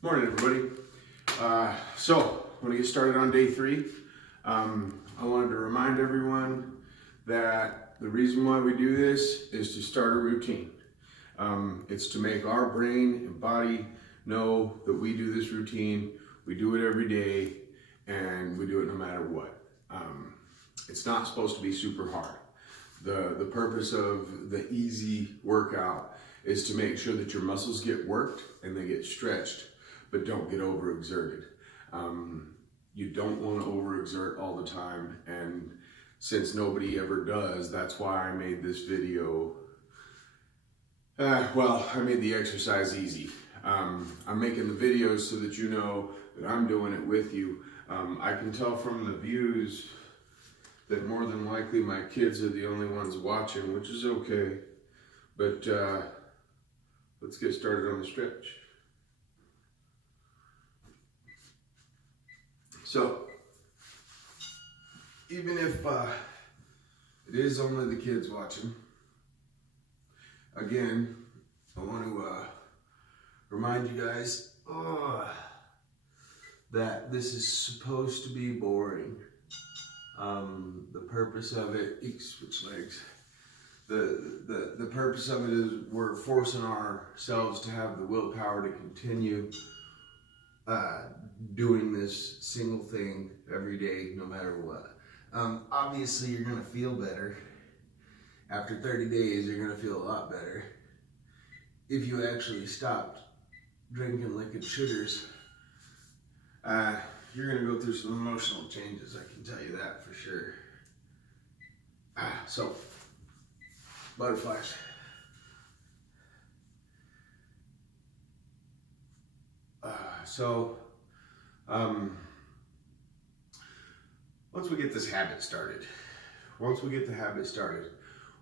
Morning, everybody. So, when we get started on day 3, I wanted to remind everyone that the reason why we do this is to start a routine. It's to make our brain and body know that we do this routine, we do it every day, and we do it no matter what. It's not supposed to be super hard. The purpose of the easy workout is to make sure that your muscles get worked and they get stretched, but don't get overexerted. You don't want to overexert all the time, and since nobody ever does, that's why I made this video. I made the exercise easy. I'm making the videos so that you know that I'm doing it with you. I can tell from the views that more than likely my kids are the only ones watching, which is okay, but let's get started on the stretch. So, even if it is only the kids watching, again, I want to remind you guys that this is supposed to be boring. The purpose of it, switch legs. The purpose of it is we're forcing ourselves to have the willpower to continue doing this single thing every day, no matter what. Obviously, you're gonna feel better. After 30 days, you're gonna feel a lot better if you actually stopped drinking liquid sugars. You're gonna go through some emotional changes, I can tell you that for sure. So, butterflies. Once we get this habit started,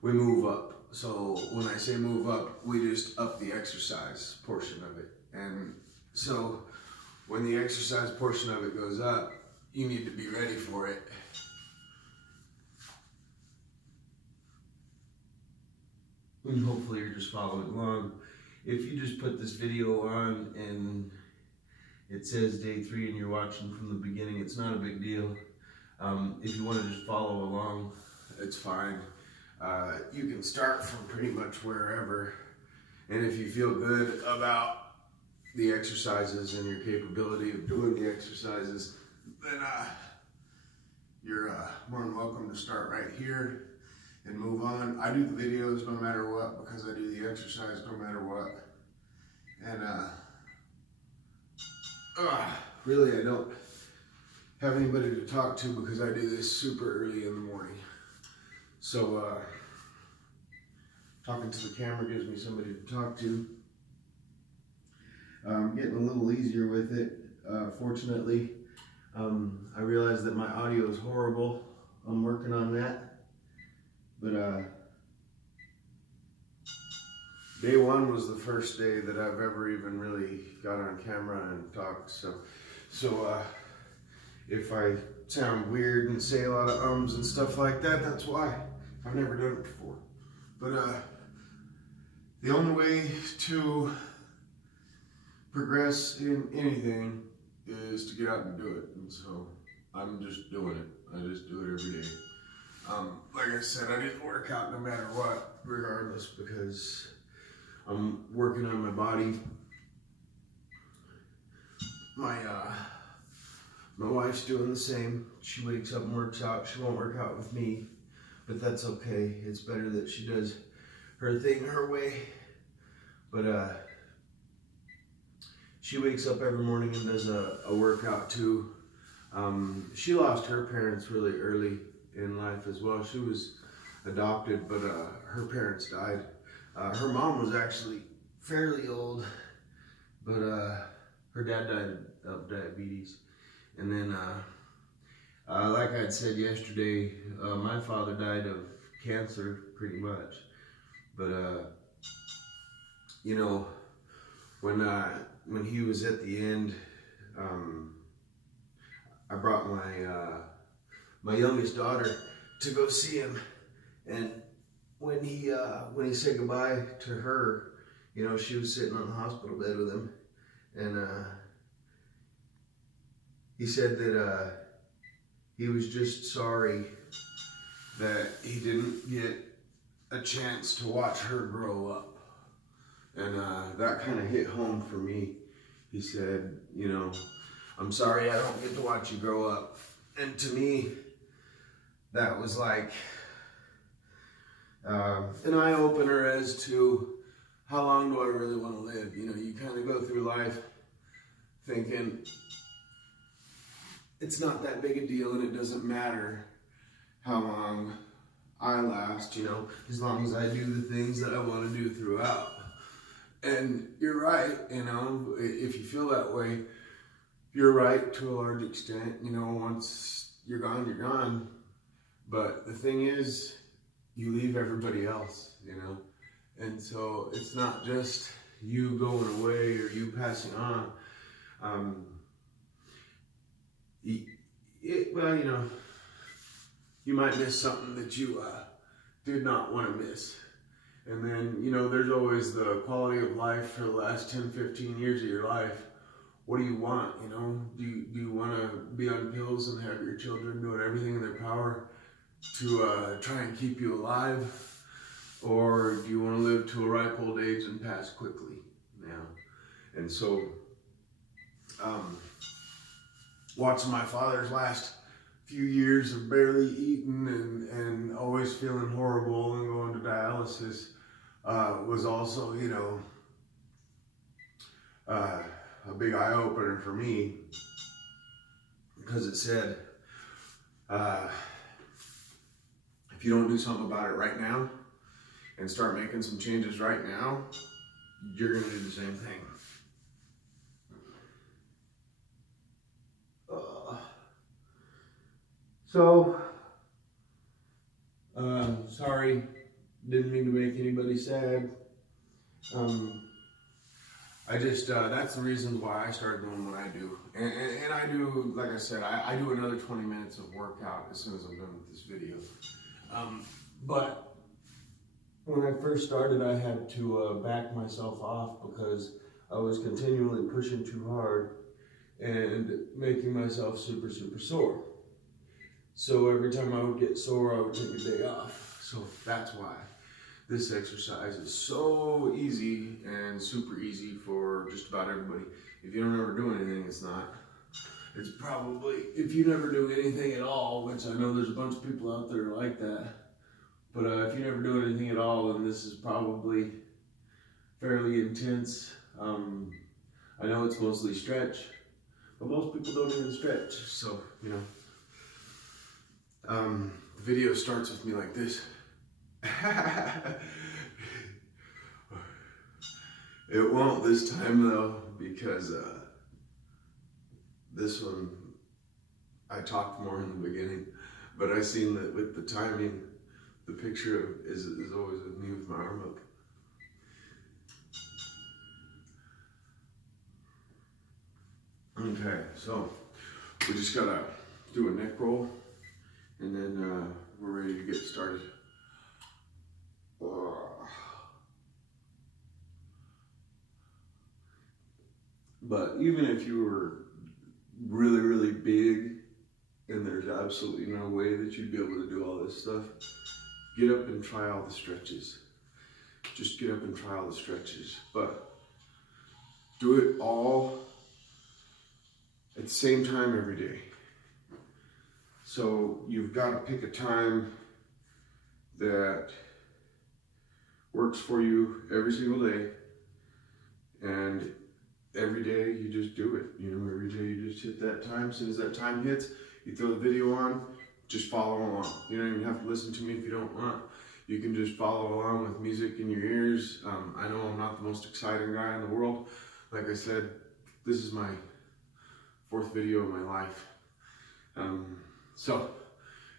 we move up. So when I say move up, we just up the exercise portion of it. And so when the exercise portion of it goes up, you need to be ready for it. And hopefully you're just following along. If you just put this video on and it says day 3 and you're watching from the beginning, it's not a big deal. If you want to just follow along, it's fine. You can start from pretty much wherever. And if you feel good about the exercises and your capability of doing the exercises, then you're more than welcome to start right here and move on. I do the videos no matter what because I do the exercise no matter what. And really I don't have anybody to talk to because I do this super early in the morning. So talking to the camera gives me somebody to talk to. I'm getting a little easier with it, fortunately. I realize that my audio is horrible. I'm working on that. But day 1 was the first day that I've ever even really got on camera and talked. So if I sound weird and say a lot of ums and stuff like that, that's why. I've never done it before. But the only way to progress in anything is to get out and do it. And so I'm just doing it. I just do it every day. Like I said, I didn't work out no matter what, regardless, because I'm working on my body. My wife's doing the same. She wakes up and works out. She won't work out with me, but that's okay. It's better that she does her thing her way. But she wakes up every morning and does a workout too. She lost her parents really early in life as well. She was adopted, but her parents died. Her mom was actually fairly old, but her dad died of diabetes. And then, like I had said yesterday, my father died of cancer pretty much. But you know, when he was at the end, I brought my youngest daughter to go see him, and when he said goodbye to her, you know, she was sitting on the hospital bed with him, and he said that he was just sorry that he didn't get a chance to watch her grow up. And that kind of hit home for me. He said, you know, I'm sorry I don't get to watch you grow up. And to me, that was like an eye-opener as to how long do I really want to live. You know, you kind of go through life thinking it's not that big a deal and it doesn't matter how long I last, you know, as long as I do the things that I want to do throughout. And you're right, you know, if you feel that way, you're right to a large extent. You know, once you're gone, you're gone. But the thing is, you leave everybody else, you know. And so it's not just you going away or you passing on. Well, you know, you might miss something that you did not want to miss. And then, you know, there's always the quality of life for the last 10, 15 years of your life. What do you want, you know? Do you want to be on pills and have your children doing everything in their power to try and keep you alive? Or do you want to live to a ripe old age and pass quickly now? And so, watching my father's last few years of barely eating and always feeling horrible and going to dialysis was also, you know, a big eye-opener for me, because it said, if you don't do something about it right now and start making some changes right now, you're going to do the same thing. Sorry, didn't mean to make anybody sad. I just, that's the reason why I started doing what I do. And I do, like I said, I do another 20 minutes of workout as soon as I'm done with this video. But when I first started, I had to back myself off because I was continually pushing too hard and making myself super, super sore. So every time I would get sore, I would take a day off. So that's why this exercise is so easy and super easy for just about everybody. If you don't ever do anything, it's not. It's probably, if you never do anything at all, which I know there's a bunch of people out there like that, but if you never do anything at all, then this is probably fairly intense. I know it's mostly stretch, but most people don't even stretch. So, you know, the video starts with me like this. It won't this time though, because this one I talked more in the beginning, but I seen that with the timing, the picture is always with me with my arm up. Okay, so we just gotta do a neck roll, and then we're ready to get started. But even if you were really, really big and there's absolutely no way that you'd be able to do all this stuff, get up and try all the stretches. Just get up and try all the stretches. But do it all at the same time every day. So you've got to pick a time that works for you every single day, and every day you just do it. You know, every day you just hit that time. As soon as that time hits, you throw the video on, just follow along. You don't even have to listen to me if you don't want. You can just follow along with music in your ears. I know I'm not the most exciting guy in the world. Like I said, this is my 4th video of my life. So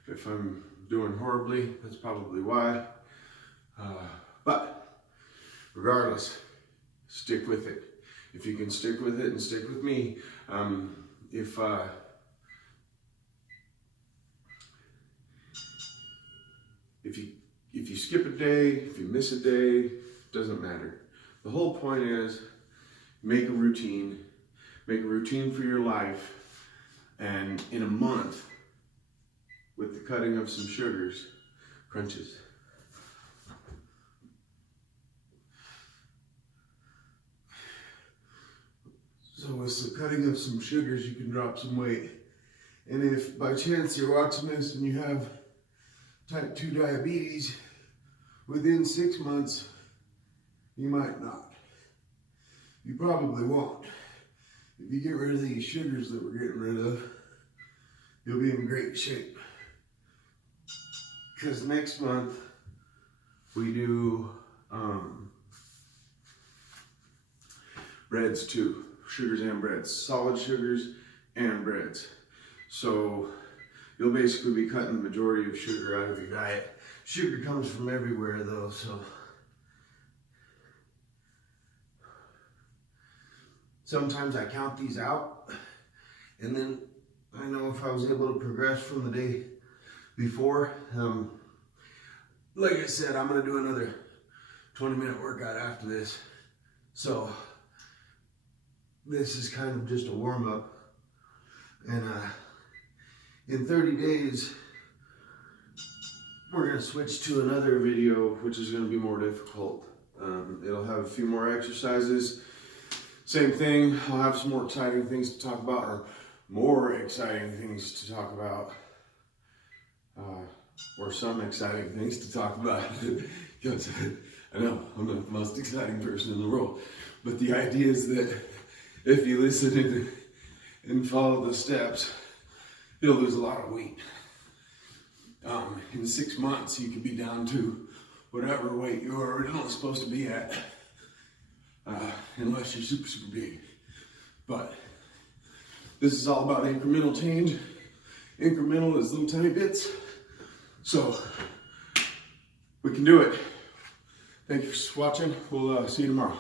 if I'm doing horribly, that's probably why. But regardless, stick with it. If you can stick with it and stick with me, if you skip a day, if you miss a day, doesn't matter. The whole point is make a routine for your life And in a month, with the cutting of some sugars, crunches. So with the cutting of some sugars, you can drop some weight. And if by chance you're watching this and you have type 2 diabetes, within 6 months, you might not. You probably won't. If you get rid of these sugars that we're getting rid of, you'll be in great shape. Because next month, we do breads too. Sugars and breads. Solid sugars and breads. So you'll basically be cutting the majority of sugar out of your diet. Sugar comes from everywhere though, so. Sometimes I count these out, and then I know if I was able to progress from the day before. Like I said, I'm gonna do another 20-minute workout after this. So this is kind of just a warm-up. And in 30 days, we're gonna switch to another video, which is gonna be more difficult. It'll have a few more exercises. Same thing, I'll have some more exciting things to talk about, or more exciting things to talk about, or some exciting things to talk about. Because I know I'm not the most exciting person in the world, but the idea is that if you listen and follow the steps, you'll lose a lot of weight. In 6 months, you could be down to whatever weight you were originally supposed to be at. Unless you're super, super big. But this is all about incremental change. Incremental is little tiny bits. So we can do it. Thank you for watching. We'll see you tomorrow.